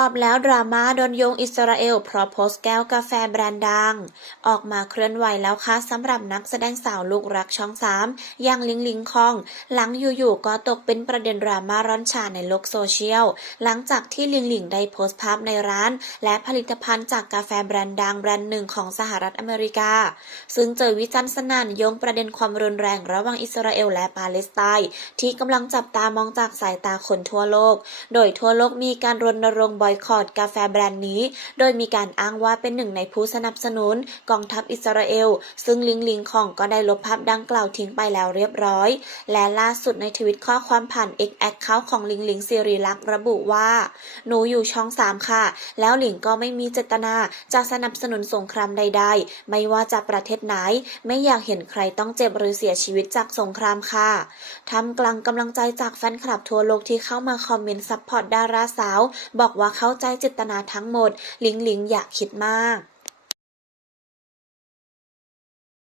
ตอบแล้วดราม่าโดนโยงอิสราเอลเพราะโพสต์แก้วกาแฟแบรนด์ดัง ออกมาเคลื่อนไหวแล้วค่ะสำหรับนักแสดงสาวลูกรักช่องสามอย่างลิงลิงคอง หลังอยู่ๆก็ตกเป็นประเด็นดราม่าร้อนฉาในโลกโซเชียล หลังจากที่ลิงลิงได้โพสต์ภาพในร้าน และผลิตภัณฑ์จากกาแฟแบรนด์ดังแบรนด์หนึ่งของสหรัฐอเมริกา ซึ่งเจอวิจารณ์สนั่นโยงประเด็นความรุนแรงระหว่างอิสราเอลและปาเลสไตน์ที่กำลังจับตามองจากสายตาคนทั่วโลก โดยทั่วโลกมีการรณรงค์บอยคอตกาแฟแบรนด์นี้ โดยมีการอ้างว่าเป็นหนึ่งในผู้สนับสนุนกองทัพอิสราเอล ซึ่งลิงลิงของก็ได้ลบภาพดังกล่าวทิ้งไปแล้วเรียบร้อย และล่าสุดในทวิตข้อความผ่าน X แอคเคาท์ของลิงลิงสิริลักษ์ระบุว่า หนูอยู่ช่องสามค่ะ แล้วหลิงก็ไม่มีเจตนาจะสนับสนุนสงครามใด ๆ ไม่ว่าจะประเทศไหน ไม่อยากเห็นใครต้องเจ็บหรือเสียชีวิตจากสงครามค่ะทำกลางกำลังใจจากแฟนคลับทั่วโลกที่เข้ามาคอมเมนต์ซัพพอร์ตดาราสาว บอกว่าเข้าใจเจตนาทั้งหมด ลิงลิงอย่าคิดมาก